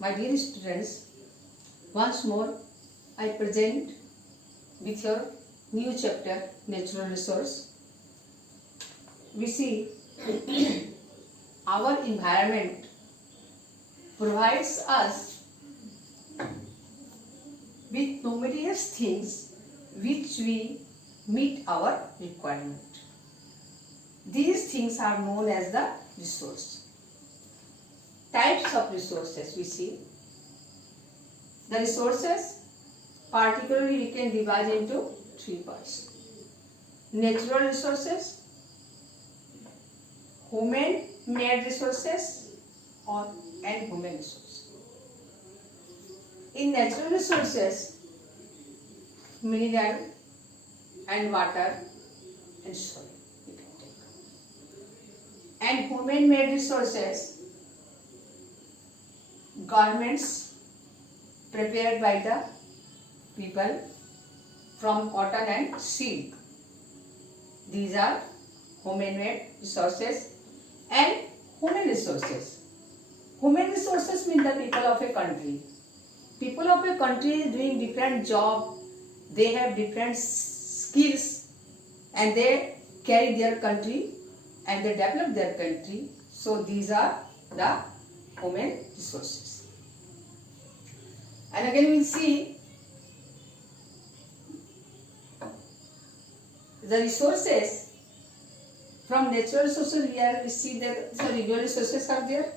My dear students, once more I present with your new chapter Natural Resource. We see our environment provides us with numerous things which we meet our requirement. These things are known as the resource. Types of resources we see. The resources particularly we can divide into three parts. Natural resources, human-made resources, and human resources. In natural resources, mineral and water and soil you can take. And human-made resources, garments prepared by the people from cotton and silk. These are human-made resources. And human resources. Human resources mean the people of a country. People of a country is doing different job. They have different skills and they carry their country and they develop their country. So these are the human resources. And again we will see the resources. From natural resources we see that the renewable resources are there.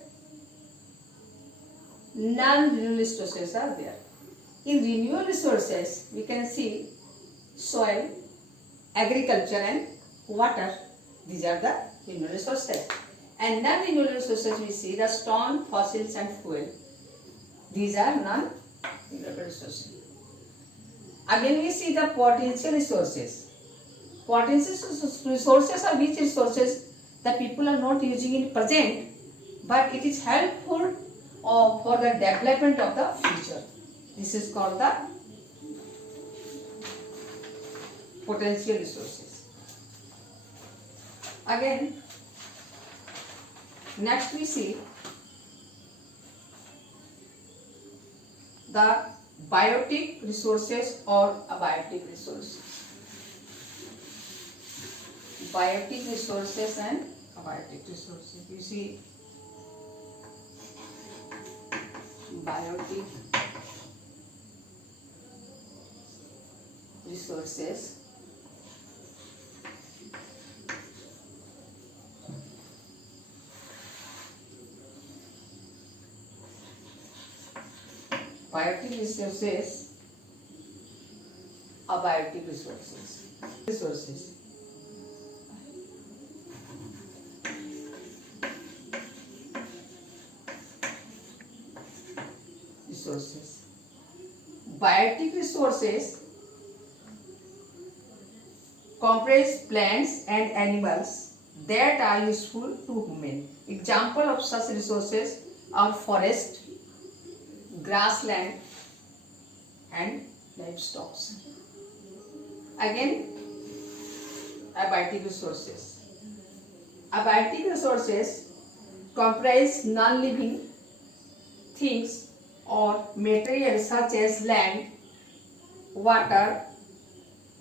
Non-renewable resources are there. In renewable resources we can see soil, agriculture and water. These are the renewable resources. And non-renewable resources we see the stone, fossils and fuel. These are non-renewable resources. Again we see the potential resources. Potential resources are which resources the people are not using in present, but it is helpful for the development of the future. This is called the potential resources. Again, next we see the biotic resources or abiotic resources. Biotic resources and abiotic resources. You see, biotic resources, biotic resources, abiotic resources. Resources. Resources. Biotic resources comprise plants and animals that are useful to human. Example of such resources are forest, grassland and livestock. Again, abiotic resources. Abiotic resources comprise non-living things or materials such as land, water,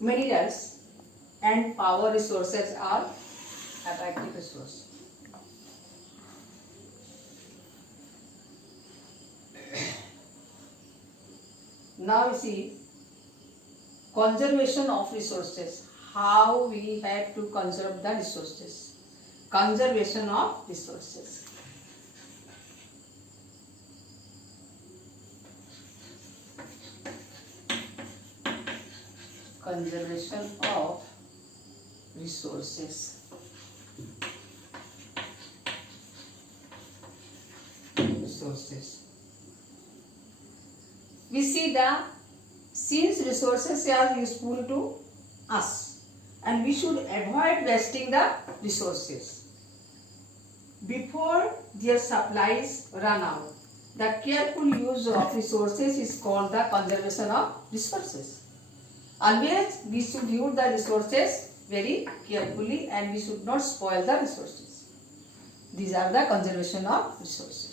minerals and power resources are abiotic resources. Now we see conservation of resources. How we have to conserve the resources. Conservation of resources. Conservation of resources. We see that since resources are useful to us and we should avoid wasting the resources before their supplies run out. The careful use of resources is called the conservation of resources. Always we should use the resources very carefully and we should not spoil the resources. These are the conservation of resources.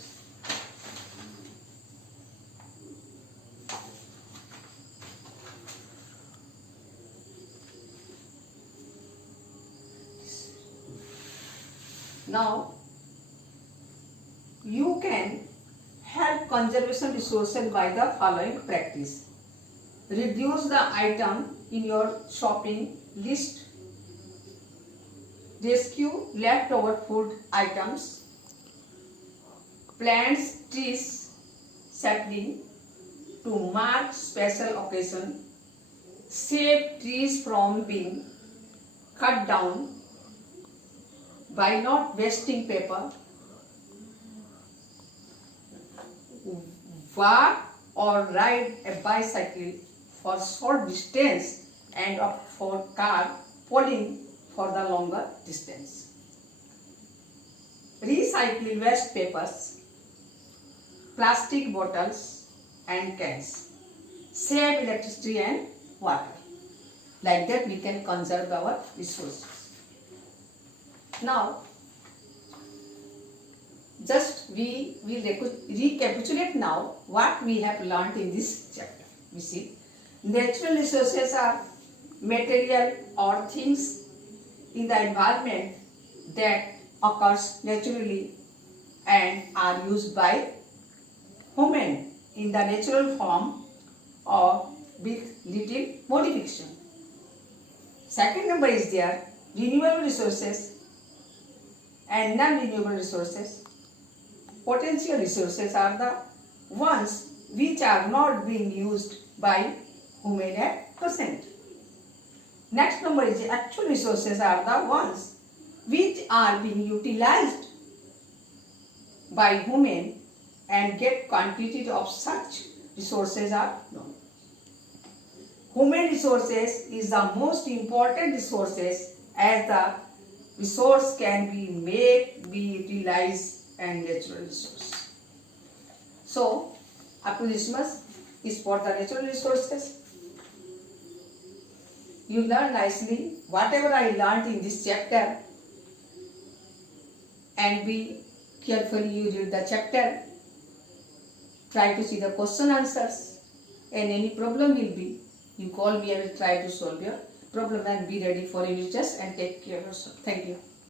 Now, you can help conservation resources by the following practice. Reduce the item in your shopping list. Rescue leftover food items. Plant trees, sapling to mark special occasion. Save trees from being cut down by not wasting paper. Walk or ride a bicycle for short distance and opt for car pulling for the longer distance. Recycle waste papers, plastic bottles and cans. Save electricity and water. Like that we can conserve our resources. Now, just we will recapitulate now what we have learnt in this chapter. We see, natural resources are material or things in the environment that occurs naturally and are used by human in the natural form or with little modification. Second number is there renewable resources and non-renewable resources. Potential resources are the ones which are not being used by human at present. Next number is the actual resources are the ones which are being utilized by human and get quantity of such resources are known. Human resources is the most important resources as the resource can be made, be utilized and natural resource. So, up to this much is for the natural resources. You learn nicely whatever I learned in this chapter and be carefully you read the chapter. Try to see the question answers and any problem will be, you call me, I will try to solve your problem and be ready for your test and take care of yourself. Thank you.